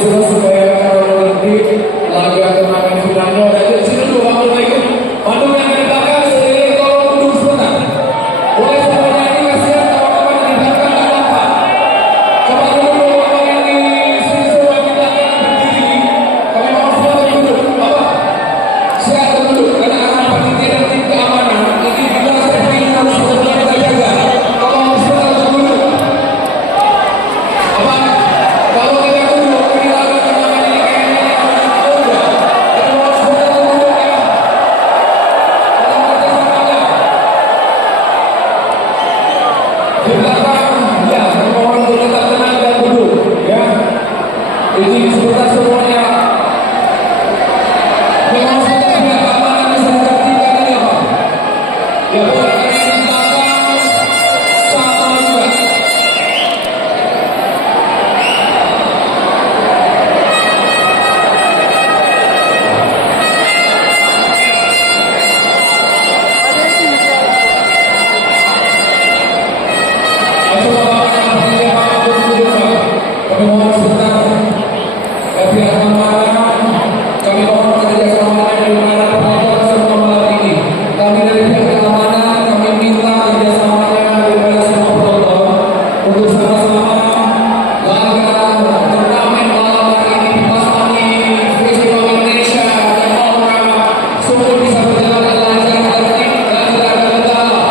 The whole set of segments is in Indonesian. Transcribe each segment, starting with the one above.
semua supaya kalau nanti laga turnamen finalnya ada di sini dulu Pak Ikut. Bandung yang di belakang sendiri tolong duduk sebentar. Boleh semuanya ini kasihan teman-teman di belakang nggak dapat. Coba dulu Bapak yang di sini semua di belakang berdiri. Kami mau semua duduk. Bapak silakan duduk karena akan panitia dan tim keamanan ini juga safety harus benar-benar kita jaga. Tolong sebentar dulu. Bapak kalau kita duduk ini laga turnamen ini kayaknya yang udah. Kita mau sebentar duduk ya. Tolong kerjasamanya. Di belakang, ya, mohon untuk tetap tenang dan duduk, ya. Izin sebentar semuanya. Mohon sebentar pihak keamanan bisa ditertibkan ini apa? Ya boleh ini di belakang sama juga. Ayo Bapak yang panitia Pak duduk Pak. Kami mohon sebentar. Ya pihak keamanan, kami mohon kerjasama dari para penonton serta malam ini. Kami dari pihak keamanan, kami minta kerjasamanya kepada semua penonton untuk sama-sama laga turnamen malam hari ini Pasani Festival Indonesia dan Maura sungguh bisa berjalan dengan lancar tertib dan tidak ada kendala.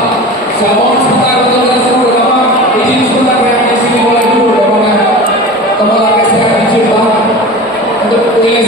Saya mohon sebentar untuk kita semua Bapak, izin sebentar yang di sini boleh dulu Bapak. Kepala saya izin Pak untuk rilis